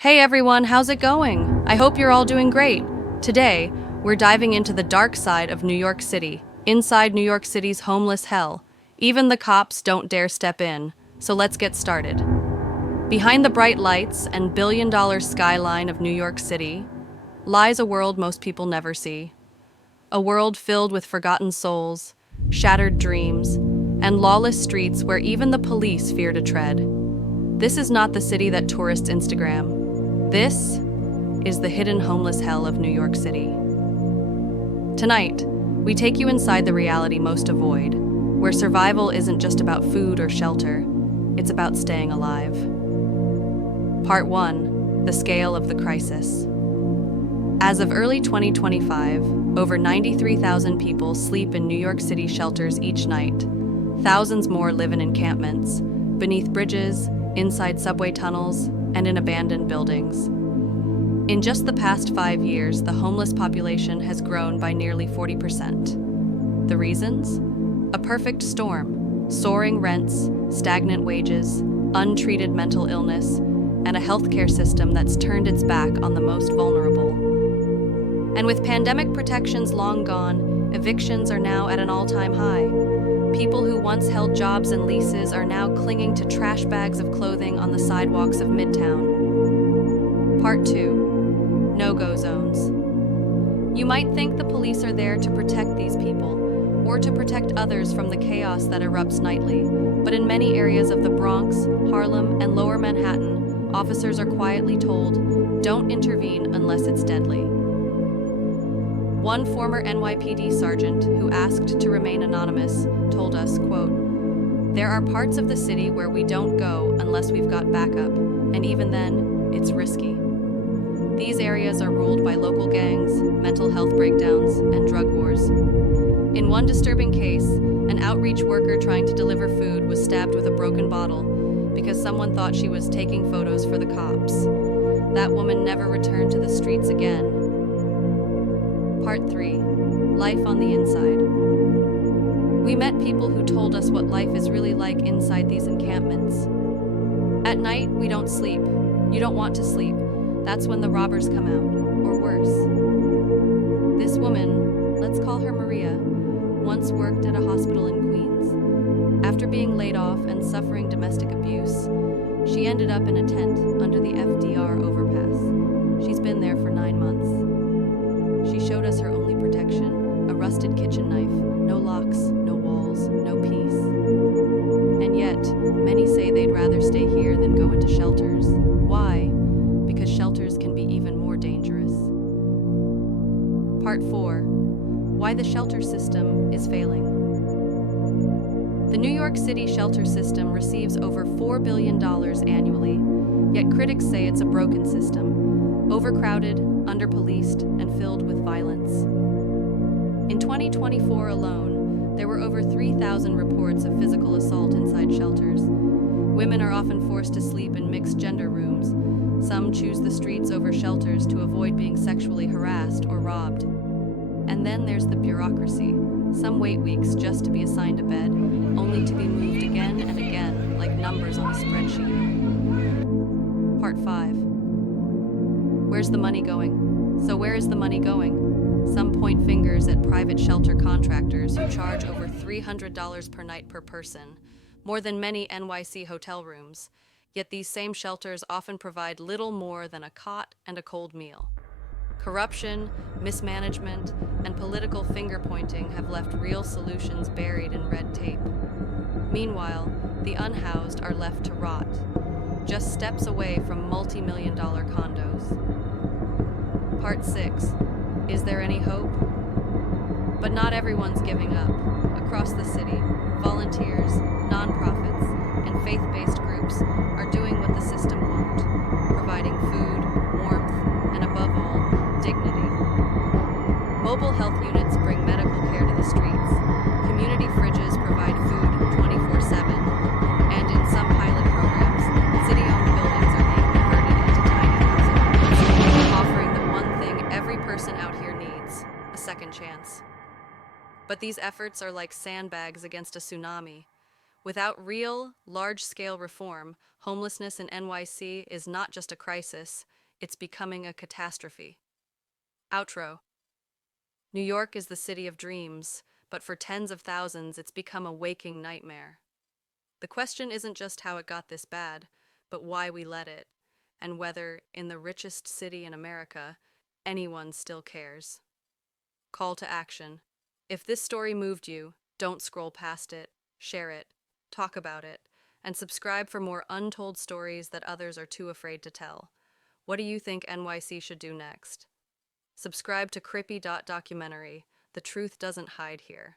Hey everyone, how's it going? I hope you're all doing great. Today, we're diving into the dark side of New York City, inside New York City's homeless hell. Even the cops don't dare step in, so let's get started. Behind the bright lights and billion-dollar skyline of New York City lies a world most people never see. A world filled with forgotten souls, shattered dreams, and lawless streets where even the police fear to tread. This is not the city that tourists Instagram. This is the hidden homeless hell of New York City. Tonight, we take you inside the reality most avoid, where survival isn't just about food or shelter, it's about staying alive. Part 1. The scale of the crisis. As of early 2025, over 93,000 people sleep in New York City shelters each night. Thousands more live in encampments, beneath bridges, inside subway tunnels, and in abandoned buildings. In just the past 5 years, the homeless population has grown by nearly 40%. The reasons? A perfect storm: soaring rents, stagnant wages, untreated mental illness, and a healthcare system that's turned its back on the most vulnerable. And with pandemic protections long gone, evictions are now at an all-time high. People who once held jobs and leases are now clinging to trash bags of clothing on the sidewalks of Midtown. Part 2. No-go zones. You might think the police are there to protect these people, or to protect others from the chaos that erupts nightly, but in many areas of the Bronx, Harlem, and Lower Manhattan, officers are quietly told, "Don't intervene unless it's deadly." One former NYPD sergeant, who asked to remain anonymous, told us, quote, "There are parts of the city where we don't go unless we've got backup, and even then, it's risky." These areas are ruled by local gangs, mental health breakdowns, and drug wars. In one disturbing case, an outreach worker trying to deliver food was stabbed with a broken bottle because someone thought she was taking photos for the cops. That woman never returned to the streets again. Part 3. Life on the inside. We met people who told us what life is really like inside these encampments. At night, we don't sleep. You don't want to sleep. That's when the robbers come out, or worse. This woman, let's call her Maria, once worked at a hospital in Queens. After being laid off and suffering domestic abuse, she ended up in a tent under the FDR overpass. She's been there for 9 months. She showed us her only protection, a rusted kitchen knife, no locks, no walls, no peace. And yet, many say they'd rather stay here than go into shelters. Why? Because shelters can be even more dangerous. Part 4. Why the shelter system is failing. The New York City shelter system receives over $4 billion annually, yet critics say it's a broken system, overcrowded, under-policed, and filled with violence. In 2024 alone, there were over 3,000 reports of physical assault inside shelters. Women are often forced to sleep in mixed-gender rooms. Some choose the streets over shelters to avoid being sexually harassed or robbed. And then there's the bureaucracy. Some wait weeks just to be assigned a bed, only to be moved again and again like numbers on a spreadsheet. Part 5. Where's the money going? So where is the money going? Some point fingers at private shelter contractors who charge over $300 per night per person, more than many NYC hotel rooms. Yet these same shelters often provide little more than a cot and a cold meal. Corruption, mismanagement, and political finger-pointing have left real solutions buried in red tape. Meanwhile, the unhoused are left to rot, just steps away from multi-million-dollar condos. Part 6. Is there any hope? But not everyone's giving up. Across the city, volunteers, nonprofits, and faith-based groups are doing what the system won't, providing food, warmth, and above all, dignity. Mobile health units bring medical care to the streets. Community fridges provide food 24/7, and in some pilot programs, city-owned buildings are being converted into tiny housing, offering the one thing every person out here needs: a second chance. But these efforts are like sandbags against a tsunami. Without real, large-scale reform, homelessness in NYC is not just a crisis, it's becoming a catastrophe. Outro. New York is the city of dreams, but for tens of thousands, it's become a waking nightmare. The question isn't just how it got this bad, but why we let it, and whether, in the richest city in America, anyone still cares. Call to action. If this story moved you, don't scroll past it, share it, talk about it, and subscribe for more untold stories that others are too afraid to tell. What do you think NYC should do next? Subscribe to Cripy.Documentary. The truth doesn't hide here.